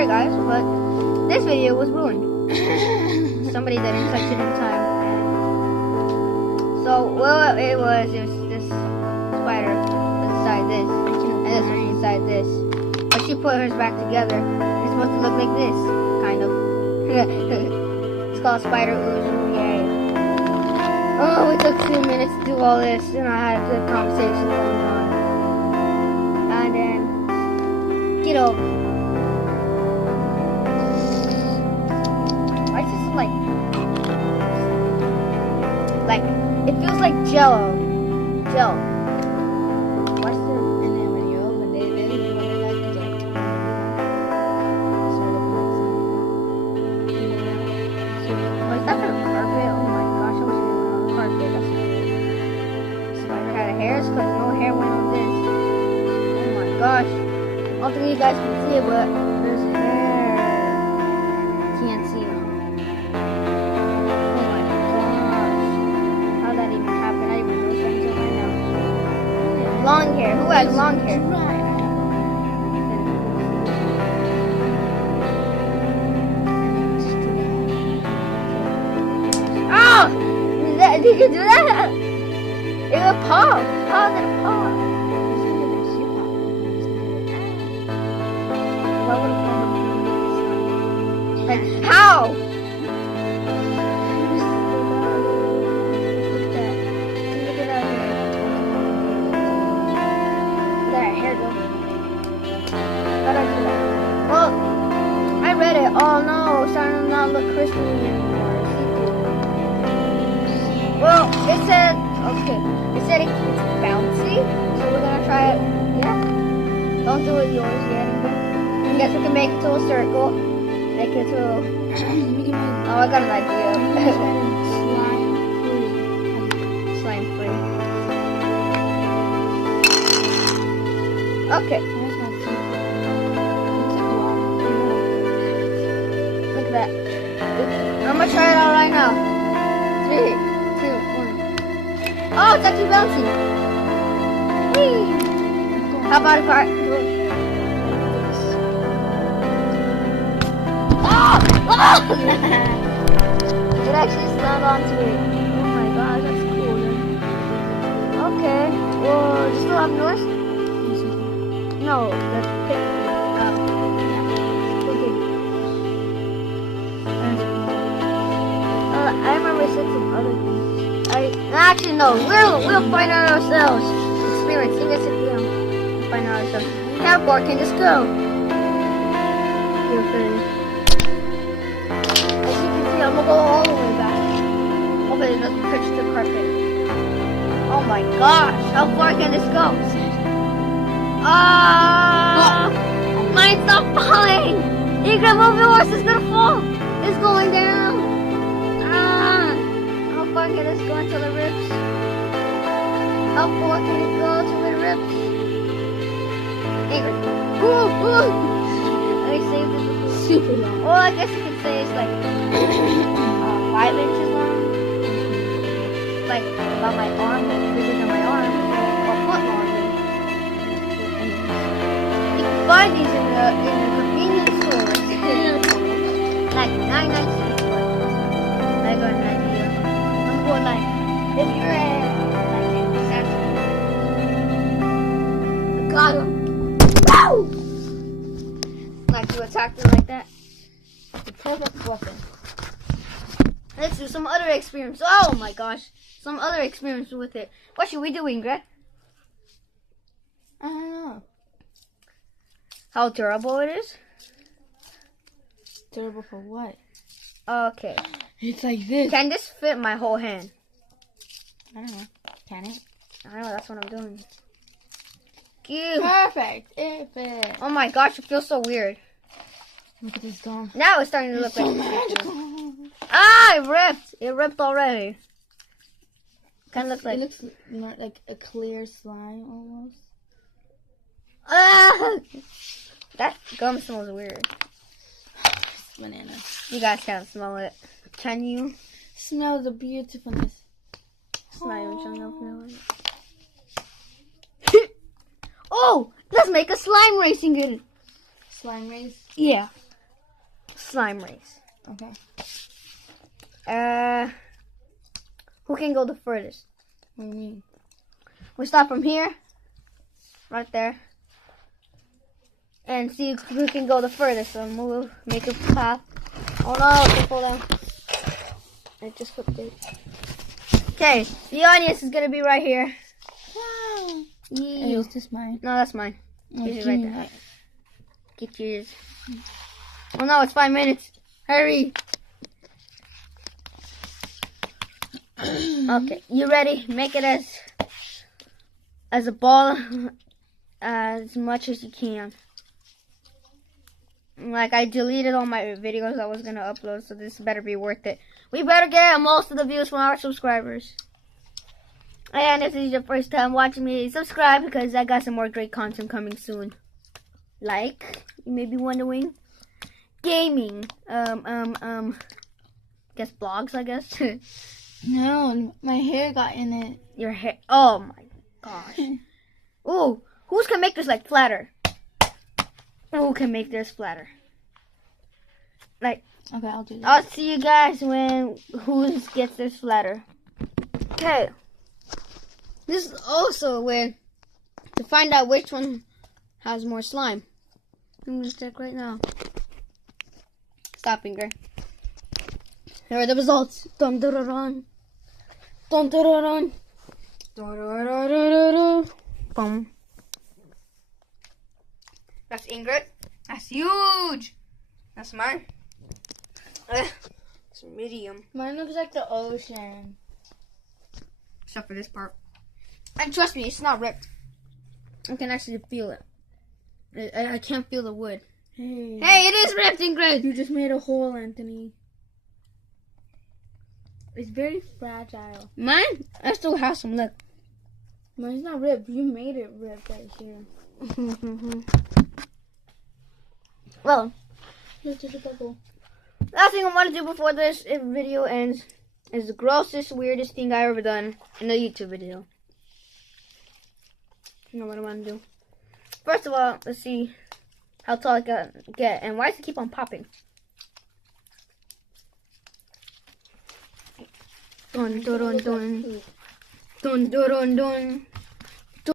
sorry guys, but this video was ruined. Somebody didn't touch it in time. So, well, it was this spider inside this, and this one inside this. But she put hers back together. It's supposed to look like this, kind of. It's called Spider Ooze. Yay. Oh, it took 2 minutes to do all this, and I had a conversation going on. And then, get over. Why is this like, it feels like Jello. Jello. What's the? And then when you open it, then you want it like it's like sort of Oh, is that from carpet? Oh my gosh, I wish it went on the carpet. That's not it. Spider had hairs because no hair went on this. Oh my gosh. I don't think you guys can see it, but there's hair. Can't see them. Oh my gosh. How'd that even happen? I didn't even know something right now. Long hair. Who has long hair? Oh! Did you do that? It would pop. How did it pop? Why would it pop? Like, how? Look at that. Look at that hair. Look at that hair go. How'd I do that? Well, I read it. Oh no, it's starting to not look crispy anymore. Well, it said, okay, it said it's bouncy, so we're gonna try it, yeah. Don't do it yours yet. I guess we can make it to a circle. Make it to a, oh, I got an idea. Slime free. Okay. Look at that. I'm gonna try it out right now. 3, 2, 1. Oh, it's actually bouncy. Whee! How about if I do it? Oh! Oh! It actually slammed onto it. Oh my gosh, that's cool. Okay. Well, do you still have yours? No, the pick. I remember it said some other things. Actually, no. We'll find out ourselves. Experience. You guys will find out ourselves. How far can this go? As you can see, I'm gonna go all the way back. Hopefully, it doesn't touch the carpet. Oh my gosh! How far can this go? Mine's not falling. You can move yours. It's gonna fall. It's going down. How far can this go until it rips? How far can it go till it rips? Angry. Ooh. Let me save this. Super long. Well, I guess you could say it's like 5 inches long. Like about my arm, bigger than my arm, or foot long. You can find these in the convenience stores. Like 99 cents. I got an idea. I'm going like, if you're at like in Samsung, I got him. Woo! Like you attacked him like that. The perfect weapon. Let's do some other experiments. Oh my gosh. Some other experiments with it. What should we do, Ingrid? I don't know. How durable it is? Durable for what? Okay. It's like this. Can this fit my whole hand? I don't know. Can it? I know, that's what I'm doing. Ew. Perfect. It fit. Oh my gosh, it feels so weird. Look at this gum. Now it's starting to look So like magical. Ah, it ripped. It ripped already. Kind of looks like It looks more like a clear slime almost. Ah! That gum smells weird. It's banana. You guys can't smell it. Can you? Smell the beautifulness. It's not even showing up now. Oh! Let's make a slime racing game. Slime race. Yeah. slime race. Okay. Who can go the furthest? What do you mean? We start from here, right there, and see who can go the furthest. So move, make a path. Oh no, don't fall down. I just flipped it. Okay, the audience is gonna be right here. Wow. Yeah. Hey, is this mine? No, that's mine. Oh, Is it give right me there? that. Get yours. Oh no, it's 5 minutes. Hurry. Okay, you ready? Make it as a ball as much as you can. Like, I deleted all my videos I was gonna upload, so this better be worth it. We better get most of the views from our subscribers. And if this is your first time watching me, subscribe because I got some more great content coming soon. Like, you may be wondering, gaming, guess blogs, I guess. No, my hair got in it. Your hair, oh my gosh. Ooh, who can make this like flatter? Who can make this flatter? Like, Okay, I'll do that. I'll see you guys when who gets this flatter. Okay. This is also a way to find out which one has more slime. I'm gonna check right now. Stop, finger. Here are the results. Dun dun dun dun. Dun dun dun dun. Dun dun dun dun dun. Boom. That's Ingrid. That's huge. That's mine. It's medium. Mine looks like the ocean. Except for this part. And trust me, it's not ripped. I can actually feel it. I can't feel the wood. Hey. Hey, it is ripped, Ingrid. You just made a hole, Anthony. It's very fragile. Mine? I still have some left. Mine's not ripped. You made it ripped right here. Well, Look at the bubble. last thing I want to do before this video ends is the grossest, weirdest thing I ever done in a YouTube video. You know what I want to do? First of all, let's see how tall I can get. And why does it keep on popping? Dun dun dun dun. Dun dun dun dun.